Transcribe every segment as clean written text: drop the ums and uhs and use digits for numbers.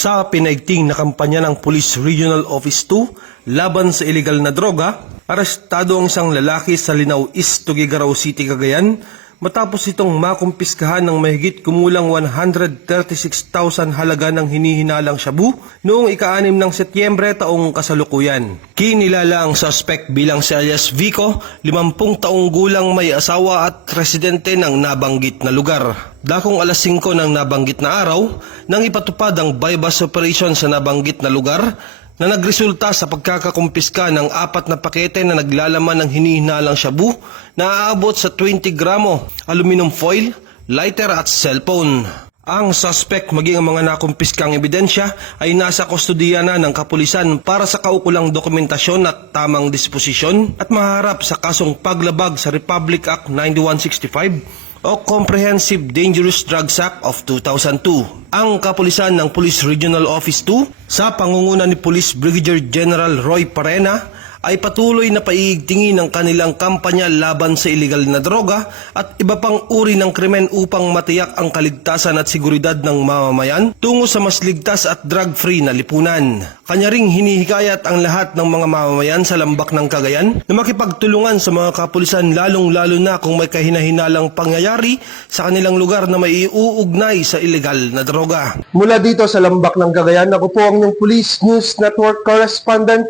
Sa pinaigting na kampanya ng Police Regional Office 2 laban sa illegal na droga, arestado ang isang lalaki sa Linao East, Tuguegarao City, Cagayan matapos itong makumpiskahan ng mahigit kumulang 136,000 halaga ng hinihinalang shabu noong ika-6 ng Setyembre taong kasalukuyan. Kinilala ang suspect bilang si alias Vico, 50 taong gulang, may asawa at residente ng nabanggit na lugar. Dakong alas 5 ng nabanggit na araw, nang ipatupad ang bypass operation sa nabanggit na lugar, na nagresulta sa pagkakakumpiska ng 4 na pakete na naglalaman ng hinihinalang shabu na aabot sa 20 gramo, aluminum foil, lighter at cellphone. Ang suspect maging ang mga nakumpiskang ebidensya ay nasa kustodiya na ng kapulisan para sa kaukulang dokumentasyon at tamang disposisyon at maharap sa kasong paglabag sa Republic Act 9165 o Comprehensive Dangerous Drugs Act of 2002. Ang kapulisan ng Police Regional Office 2 sa pangunguna ni Police Brigadier General Roy Parena ay patuloy na paiigtingin ang kanilang kampanya laban sa iligal na droga at iba pang uri ng krimen upang matiyak ang kaligtasan at seguridad ng mamamayan tungo sa mas ligtas at drug-free na lipunan. Kanya ring hinihikayat ang lahat ng mga mamamayan sa lambak ng Cagayan na makipagtulungan sa mga kapulisan, lalong-lalo na kung may kahinahinalang pangyayari sa kanilang lugar na may iuugnay sa iligal na droga. Mula dito sa lambak ng Cagayan, ako po ang inyong Police News Network Correspondent,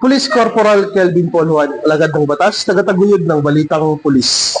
Police Corporal Kelvin Polhuan, alagad ng batas, tagataguyod ng Balitang Pulis.